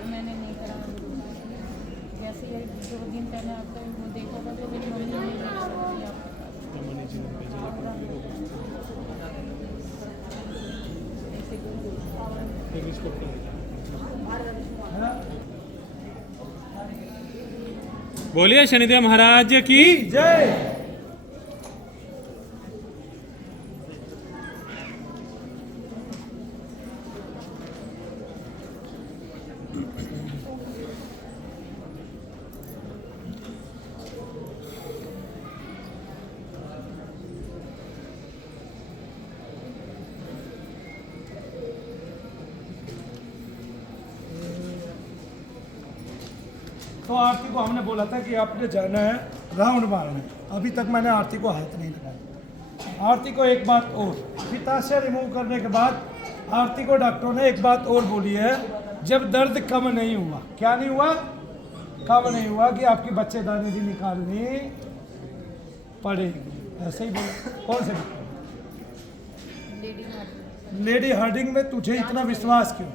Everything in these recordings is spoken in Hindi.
और मैंने नहीं कराया। जैसे ही 2 दिन पहले आपका वो देखा था तो मेरी मम्मी ने आपके पास बोलिए शनिदेव महाराज की जय। तो आरती को हमने बोला था कि आपने जाना है राउंड मारना है। अभी तक मैंने आरती को हाथ नहीं लगाया। आरती को एक बात और, पित्ताशय रिमूव करने के बाद आरती को डॉक्टरों ने एक बात और बोली है, जब दर्द कम नहीं हुआ, क्या नहीं हुआ, कम नहीं हुआ, कि आपकी बच्चेदानी भी निकालनी पड़ेगी। ऐसे ही बोला। कौन से लेडी हार्डिंग में तुझे इतना विश्वास क्यों?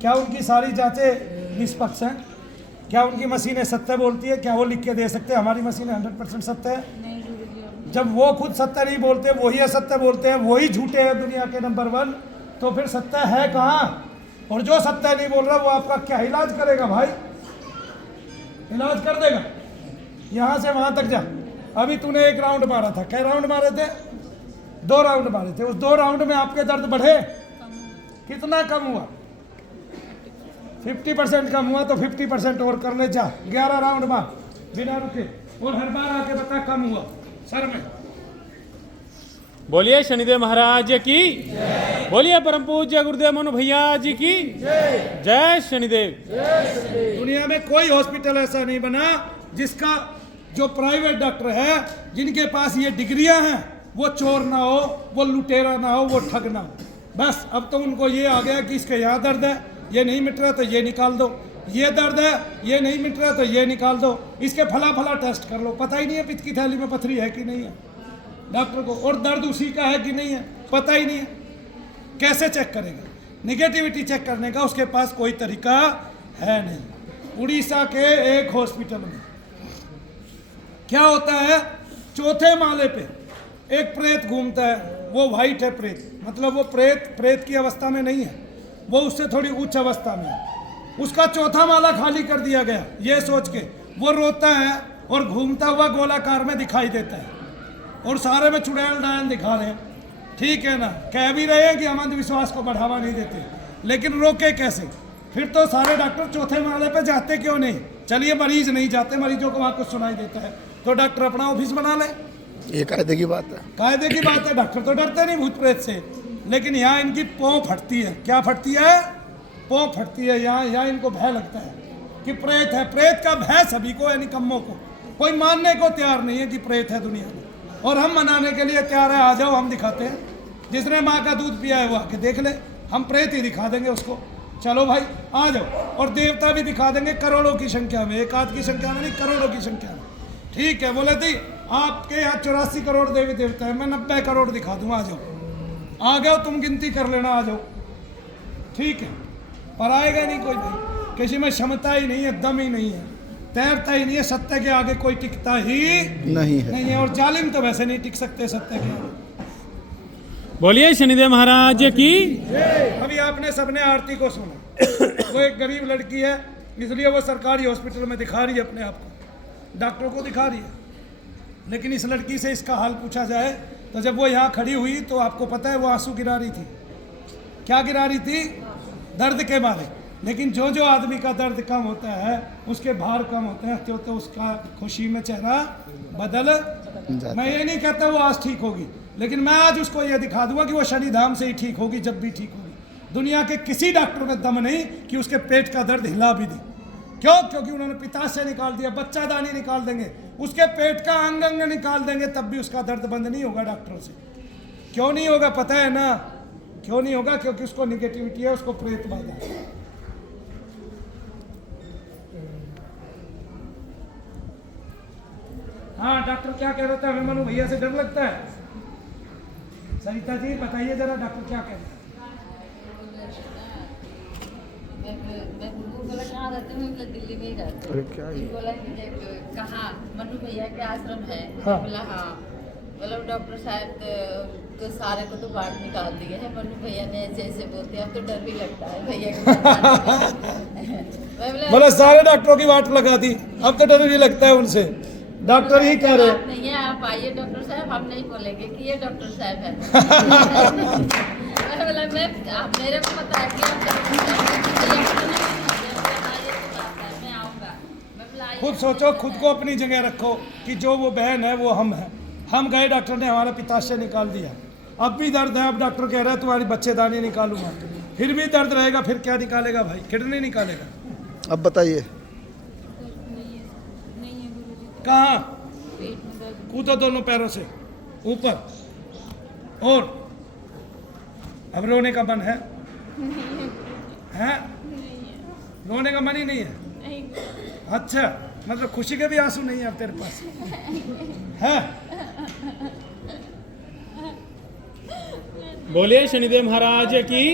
क्या उनकी सारी जांचें निष्पक्ष हैं? क्या उनकी मशीनें सत्य बोलती है? क्या वो लिख के दे सकते हैं हमारी मशीनें 100% सत्य है? नहीं गुरुजी। जब वो खुद सत्य नहीं बोलते, वही असत्य बोलते हैं, वही झूठे हैं दुनिया के नंबर 1, तो फिर सत्य है कहाँ? और जो सत्य नहीं बोल रहा वो आपका क्या इलाज करेगा भाई? इलाज कर देगा? यहाँ से वहाँ तक जा। अभी तूने 1 राउंड मारा था, क्या राउंड मारे थे? 2 राउंड मारे थे। उस 2 राउंड में आपके दर्द बढ़े? कितना कम हुआ? 50% कम हुआ। तो 50% और कर ले जा। 11 राउंड मार बिना रुके, और हर बार आके बता कम हुआ सर में। बोलिए शनिदेव महाराज की बोलिए परम पूज्य गुरुदेव मनु भैया जी की जय शनिदेव। दुनिया में कोई हॉस्पिटल ऐसा नहीं बना जिसका जो प्राइवेट डॉक्टर है, जिनके पास ये डिग्रियां हैं, वो चोर ना हो, वो लुटेरा ना हो, वो ठग ना हो। बस अब तो उनको ये आ गया कि इसके यहाँ दर्द है, ये नहीं मिट रहा तो ये निकाल दो, ये दर्द है, ये नहीं मिट रहा तो ये निकाल दो, इसके फला फला टेस्ट कर लो। पता ही नहीं है पित्त की थैली में पथरी है कि नहीं है डॉक्टर को, और दर्द उसी का है कि नहीं है पता ही नहीं है। कैसे चेक करेगा? निगेटिविटी चेक करने का उसके पास कोई तरीका है नहीं। उड़ीसा के एक हॉस्पिटल में क्या होता है, 4थे माले पे एक प्रेत घूमता है। वो वाइट है प्रेत, मतलब वो प्रेत की अवस्था में नहीं है, वो उससे थोड़ी उच्च अवस्था में है। उसका 4था माला खाली कर दिया गया, ये सोच के वो रोता है और घूमता हुआ गोलाकार में दिखाई देता है, और सारे में चुड़ैल डायल दिखा रहे हैं। ठीक है ना, कह भी रहे हैं कि हम अंधविश्वास को बढ़ावा नहीं देते, लेकिन रोके कैसे? फिर तो सारे डॉक्टर 4थे माले पे जाते क्यों नहीं? चलिए मरीज नहीं जाते, मरीजों को वहाँ कुछ सुनाई देता है, तो डॉक्टर अपना ऑफिस बना ले। ये कायदे की बात है, कायदे की बात है। डॉक्टर तो डरते नहीं भूत प्रेत से, लेकिन यहाँ इनकी पौं फटती है। क्या फटती है? पौं फटती है। यहाँ इनको भय लगता है कि प्रेत है। प्रेत का भय सभी को है, निकम्मों को। कोई मानने को तैयार नहीं है कि प्रेत है दुनिया में, और हम मनाने के लिए तैयार है। आ जाओ, हम दिखाते हैं। जिसने माँ का दूध पिया है वो आके देख ले, हम प्रेत ही दिखा देंगे उसको। चलो भाई आ जाओ, और देवता भी दिखा देंगे करोड़ों की संख्या में, 1 आध की संख्या में नहीं, करोड़ों की संख्या में। ठीक है, बोले थी आपके यहाँ 84 करोड़ देवी देवता है, मैं 90 करोड़ दिखा दूँ। आ जाओ, आ गए तुम, गिनती कर लेना, आ जाओ। ठीक है, पर आएगा नहीं कोई भाई, किसी में क्षमता ही नहीं है, दम ही नहीं है, तैरता ही नहीं है। सत्य के आगे कोई टिकता ही नहीं है, और जालिम तो वैसे नहीं टिक सकते सत्य के आगे। बोलिए शनिदेव महाराज की। अभी आपने सबने आरती को सुना। वो एक गरीब लड़की है, इसलिए वो सरकारी हॉस्पिटल में दिखा रही है अपने आप को, डॉक्टरों को दिखा रही है। लेकिन इस लड़की से इसका हाल पूछा जाए तो जब वो यहाँ खड़ी हुई तो आपको पता है वो आंसू गिरा रही थी। क्या गिरा रही थी? दर्द के मारे। लेकिन जो जो आदमी का दर्द कम होता है, उसके भार कम होते हैं, तो उसका खुशी में चेहरा बदल। मैं ये नहीं कहता वो आज ठीक होगी, लेकिन मैं आज उसको ये दिखा दूंगा कि वो शनि धाम से ही ठीक होगी, जब भी ठीक होगी। दुनिया के किसी डॉक्टर में दम नहीं कि उसके पेट का दर्द हिला भी दे। क्यों? क्योंकि उन्होंने पित्ताशय निकाल दिया, बच्चादानी निकाल देंगे, उसके पेट का अंग अंग निकाल देंगे, तब भी उसका दर्द बंद नहीं होगा डॉक्टरों से। क्यों नहीं होगा पता है ना? क्यों नहीं होगा? क्योंकि उसको निगेटिविटी है, उसको प्रेत बाधा है। हाँ, डॉक्टर क्या कह रहा था? हमें मनु भैया से डर लगता है। सरिता जी बताइए जरा, डॉक्टर क्या कह रहे हैं? मैं बोला कहाँ रहते हो, मतलब दिल्ली में ही रहते हो। अरे क्या ये? बोला मुझे कहाँ, मनु भैया के आश्रम है। हाँ। बोला हाँ। बोला डॉक्टर साहब तो सारे को तो बांट निकाल दिए हैं, मनु भैया ने ऐसे ऐसे बोलते हैं, अब तो डर भी लगता है भैया के साथ जाने में। मैं बोला सारे डॉक्टरों की वाट लगा दी, अब तो डर भी लगता है उनसे। डॉक्टर ही कह रहे बात नहीं है, आप आइए डॉक्टर साहब, हम नहीं बोलेंगे कि ये डॉक्टर साहब है। मैं बोला मेरे को पता है कि आप डॉक्टर साहब हैं, मैं आऊँगा। मैं बोला आइए। खुद सोचो, खुद को अपनी जगह रखो कि जो वो बहन है वो हम हैं। हम गए, डॉक्टर ने हमारा पित्ताशय निकाल दिया, अब भी दर्द है, अब डॉक्टर कह रहा है तुम्हारी बच्चेदानी निकालूंगा, फिर भी दर्द रहेगा, फिर क्या निकालेगा भाई, किडनी निकालेगा। अब बताइए। नहीं है गुरुजी, कहाँ? पेट में दर्द। कूदो दोनों पैरों से ऊपर, और अब रोने का मन है? हैं? रोने का मन ही नहीं है? नहीं अच्छा, मतलब खुशी के भी आंसू नहीं है अब तेरे पास है? बोलिए शनिदेव महाराज की।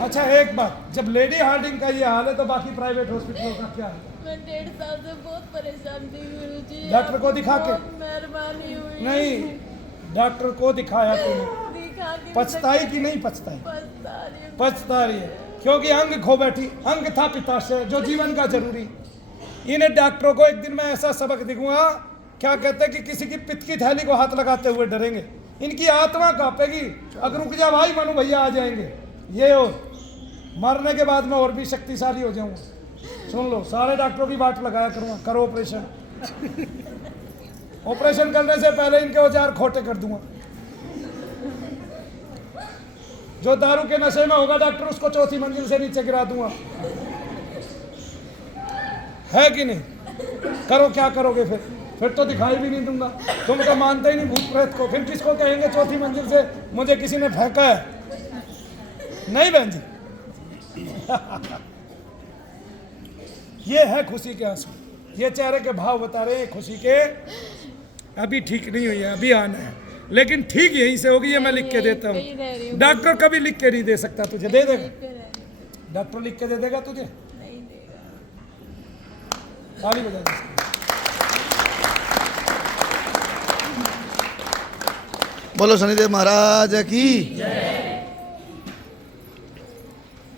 अच्छा एक बात, जब लेडी हार्डिंग का ये हाल है तो बाकी प्राइवेट हॉस्पिटलों का क्या है? मैं 1.5 साल से बहुत परेशान थी गुरुजी। डॉक्टर को दिखा के? बहुत मेहरबानी हुई। नहीं, डॉक्टर को दिखाया तूने? दिखा के पछताई कि नहीं पछताई? पछता रही हूँ। पछता रही है क्योंकि अंग खो बैठी। अंग था पित्ताशय, जो जीवन का जरूरी। इन्हें डॉक्टरों को एक दिन मैं ऐसा सबक दिखूंगा, क्या कहते हैं कि किसी की पित्त की थैली को हाथ लगाते हुए डरेंगे, इनकी आत्मा कांपेगी। अगर रुक जा भाई, मनु भैया आ जाएंगे। ये हो, मरने के बाद मैं और भी शक्तिशाली हो जाऊंगा। सुन लो, सारे डॉक्टरों की बात लगाया करूंगा, करो ऑपरेशन। ऑपरेशन करने से पहले इनके औजार खोटे कर दूंगा। जो दारू के नशे में होगा डॉक्टर, उसको 4थी मंजिल से नीचे गिरा दूंगा। है कि नहीं? करो, क्या करोगे फिर तो दिखाई भी नहीं दूंगा। तुम तो मानते ही नहीं भूत प्रेत को, फिर किसको कहेंगे 4थी मंजिल से मुझे किसी ने फेंका है? नहीं बहन जी। ये है खुशी के आंसू, ये चेहरे के भाव बता रहे हैं खुशी के। अभी ठीक नहीं हुई है, अभी आना है, लेकिन ठीक यहीं से होगी। ये मैं लिख के देता हूँ। डॉक्टर कभी लिख के नहीं दे सकता तुझे, दे देगा डॉक्टर, लिख के दे देगा तुझे? नहीं देगा। ताली बजा दे। बोलो शनिदेव महाराज की।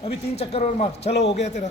अभी 3 चक्कर और मार, चलो हो गया तेरा।